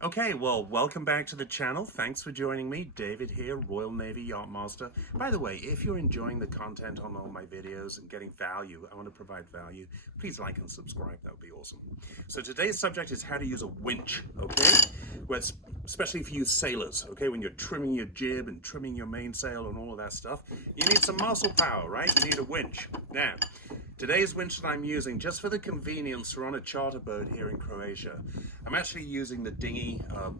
Okay, well, welcome back to the channel. Thanks for joining me. David here, Royal Navy Yachtmaster. By the way, if you're enjoying the content on all my videos and getting value, I want to provide value, please like and subscribe. That would be awesome. So today's subject is how to use a winch, okay? Well, especially for you sailors, okay? When you're trimming your jib and trimming your mainsail and all of that stuff, you need some muscle power, right? You need a winch. Now, today's winch that I'm using, just for the convenience, we're on a charter boat here in Croatia. I'm actually using the dinghy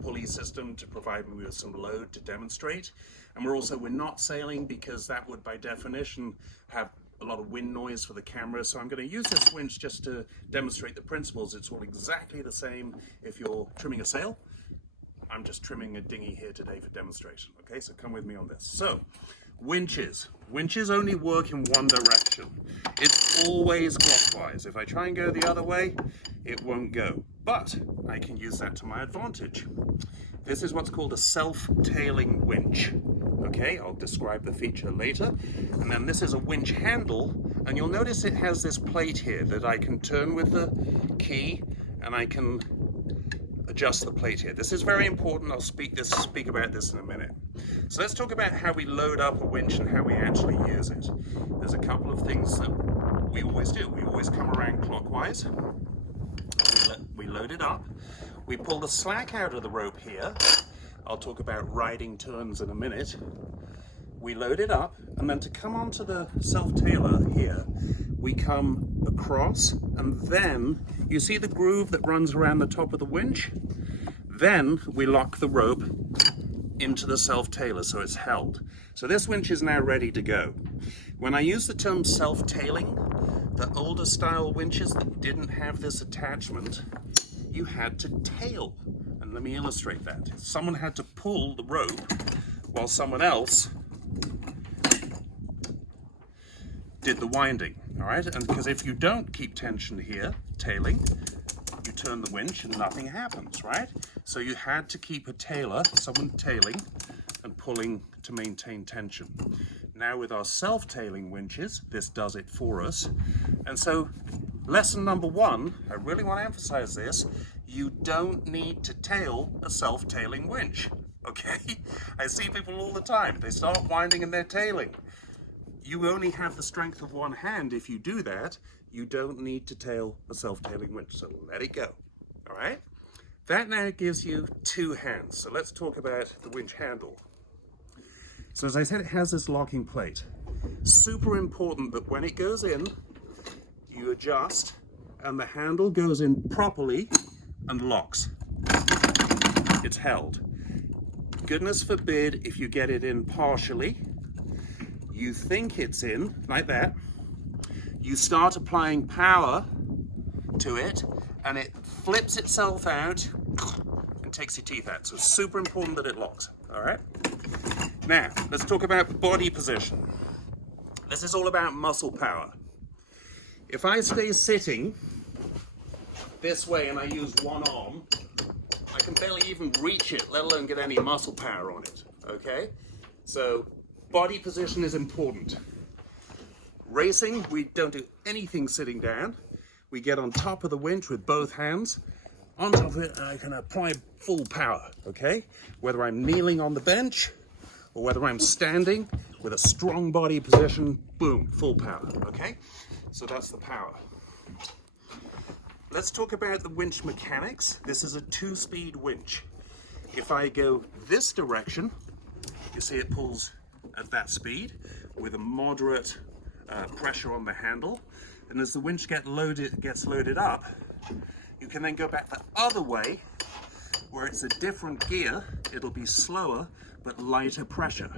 pulley system to provide me with some load to demonstrate. And we're not sailing because that would by definition have a lot of wind noise for the camera. So I'm going to use this winch just to demonstrate the principles. It's all exactly the same if you're trimming a sail. I'm just trimming a dinghy here today for demonstration. Okay, so come with me on this. So, winches. Winches only work in one direction. It's always clockwise. If I try and go the other way, it won't go. But I can use that to my advantage. This is what's called a self-tailing winch. Okay, I'll describe the feature later. And then this is a winch handle, and you'll notice it has this plate here that I can turn with the key, and I can adjust the plate here. This is very important. I'll speak about this in a minute. So let's talk about how we load up a winch and how we actually use it. There's a couple of things that we always do. We always come around clockwise. We load it up. We pull the slack out of the rope here. I'll talk about riding turns in a minute. We load it up, and then to come onto the self-tailer here, we come across, and then you see the groove that runs around the top of the winch? Then we lock the rope into the self-tailer so it's held. So this winch is now ready to go. When I use the term self-tailing, the older style winches that didn't have this attachment, you had to tail. And let me illustrate that. Someone had to pull the rope while someone else did the winding, all right? And because if you don't keep tension here, tailing, you turn the winch and nothing happens, right? So you had to keep a tailer, someone tailing and pulling to maintain tension. Now with our self-tailing winches, this does it for us. And so lesson number one, I really want to emphasize this, you don't need to tail a self-tailing winch, okay? I see people all the time, they start winding and they're tailing. You only have the strength of one hand. If you do that, you don't need to tail a self-tailing winch, so let it go, all right? That now gives you two hands. So let's talk about the winch handle. So as I said, it has this locking plate. Super important that when it goes in, you adjust and the handle goes in properly and locks. It's held. Goodness forbid if you get it in partially. You think it's in, like that. You start applying power to it and it flips itself out and takes your teeth out. So it's super important that it locks, all right? Now, let's talk about body position. This is all about muscle power. If I stay sitting this way and I use one arm, I can barely even reach it, let alone get any muscle power on it, okay? So body position is important. Racing, we don't do anything sitting down. We get on top of the winch with both hands. On top of it, I can apply full power, okay? Whether I'm kneeling on the bench or whether I'm standing with a strong body position, boom, full power, okay? So that's the power. Let's talk about the winch mechanics. This is a 2-speed winch. If I go this direction, you see it pulls at that speed with a moderate pressure on the handle. And as the winch gets loaded up, you can then go back the other way where it's a different gear. It'll be slower but lighter pressure.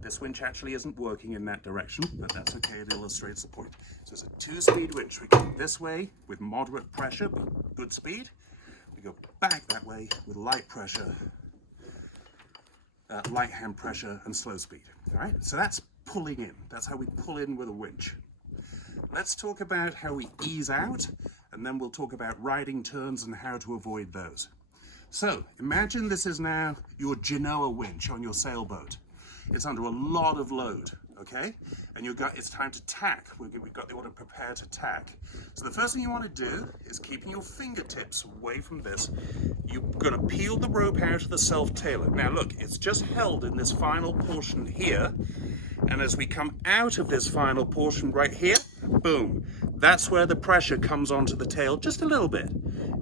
This winch actually isn't working in that direction, but that's okay, it illustrates the point. So it's a 2-speed winch. We go this way with moderate pressure but good speed. We go back that way with light pressure, light hand pressure and slow speed, all right? So that's pulling in. That's how we pull in with a winch. Let's talk about how we ease out, and then we'll talk about riding turns and how to avoid those. So imagine this is now your Genoa winch on your sailboat. It's under a lot of load, okay? And it's time to tack. We've got the order prepare to tack. So the first thing you want to do is keeping your fingertips away from this. You're going to peel the rope out of the self-tailer. Now look, it's just held in this final portion here. And as we come out of this final portion right here, boom, that's where the pressure comes onto the tail just a little bit.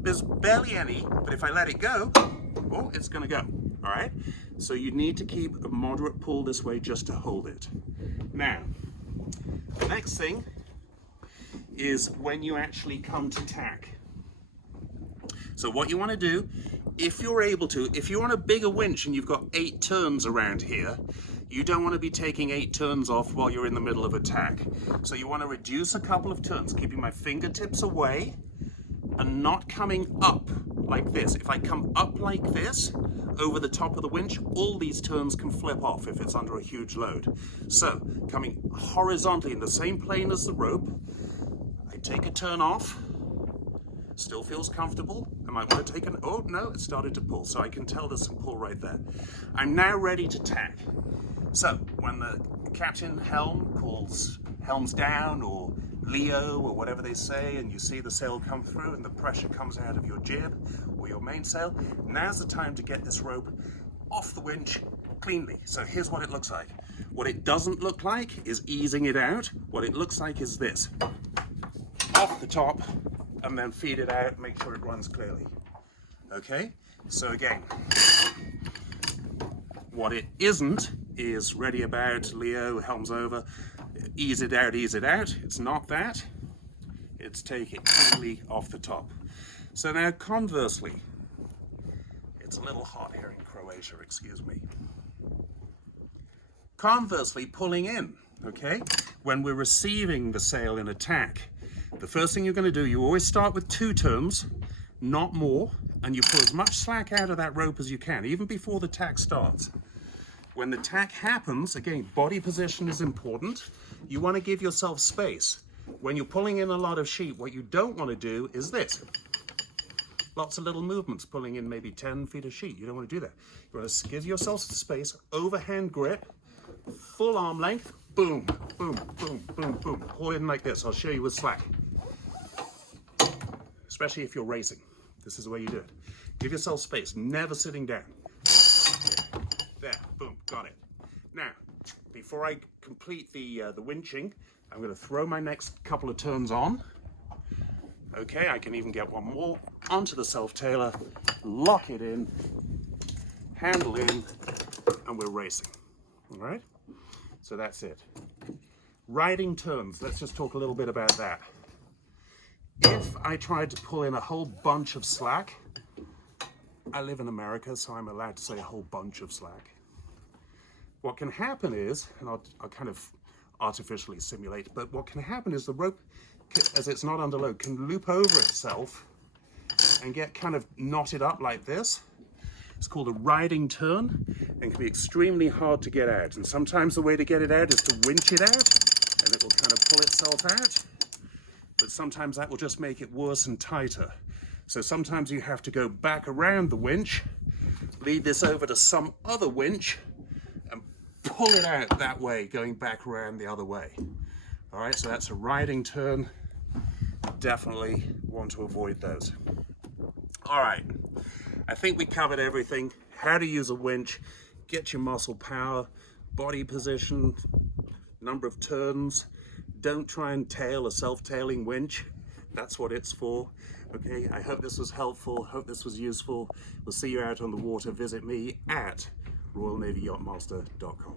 There's barely any, but if I let it go, oh, it's gonna go, all right? So you need to keep a moderate pull this way just to hold it. Now, the next thing is when you actually come to tack. So what you wanna do, if you're able to, if you're on a bigger winch and you've got 8 turns around here, you don't want to be taking 8 turns off while you're in the middle of a tack. So you want to reduce a couple of turns, keeping my fingertips away and not coming up like this. If I come up like this over the top of the winch, all these turns can flip off if it's under a huge load. So coming horizontally in the same plane as the rope, I take a turn off, still feels comfortable. I might want to take an, oh no, it started to pull. So I can tell there's some pull right there. I'm now ready to tack. So when the captain helm calls helms down or Leo or whatever they say, and you see the sail come through and the pressure comes out of your jib or your mainsail, now's the time to get this rope off the winch cleanly. So here's what it looks like. What it doesn't look like is easing it out. What it looks like is this. Off the top and then feed it out, make sure it runs clearly. Okay, so again, what it isn't is ready about, Leo, helms over, ease it out, ease it out. It's not that. It's take it cleanly off the top. So now conversely, it's a little hot here in Croatia, excuse me. Conversely, pulling in, okay? When we're receiving the sail in a tack, the first thing you're going to do, you always start with 2 turns, not more, and you pull as much slack out of that rope as you can, even before the tack starts. When the tack happens, again, body position is important. You want to give yourself space. When you're pulling in a lot of sheet, what you don't want to do is this. Lots of little movements, pulling in maybe 10 feet of sheet. You don't want to do that. You want to give yourself space, overhand grip, full arm length, boom, boom, boom, boom, boom. Pull in like this. I'll show you with slack. Especially if you're racing. This is the way you do it. Give yourself space, never sitting down. There, boom, got it. Now, before I complete the winching, I'm going to throw my next couple of turns on. Okay, I can even get one more onto the self-tailer, lock it in, handle in, and we're racing. All right? So that's it. Riding turns, let's just talk a little bit about that. If I tried to pull in a whole bunch of slack, I live in America, so I'm allowed to say a whole bunch of slack. What can happen is, and I'll kind of artificially simulate, but what can happen is the rope, as it's not under load, can loop over itself and get kind of knotted up like this. It's called a riding turn and can be extremely hard to get out. And sometimes the way to get it out is to winch it out and it will kind of pull itself out. But sometimes that will just make it worse and tighter. So sometimes you have to go back around the winch, lead this over to some other winch, and pull it out that way, going back around the other way. All right, so that's a riding turn. Definitely want to avoid those. All right, I think we covered everything. How to use a winch, get your muscle power, body position, number of turns. Don't try and tail a self-tailing winch. That's what it's for. Okay, I hope this was helpful. Hope this was useful. We'll see you out on the water. Visit me at royalnavyyachtmaster.com.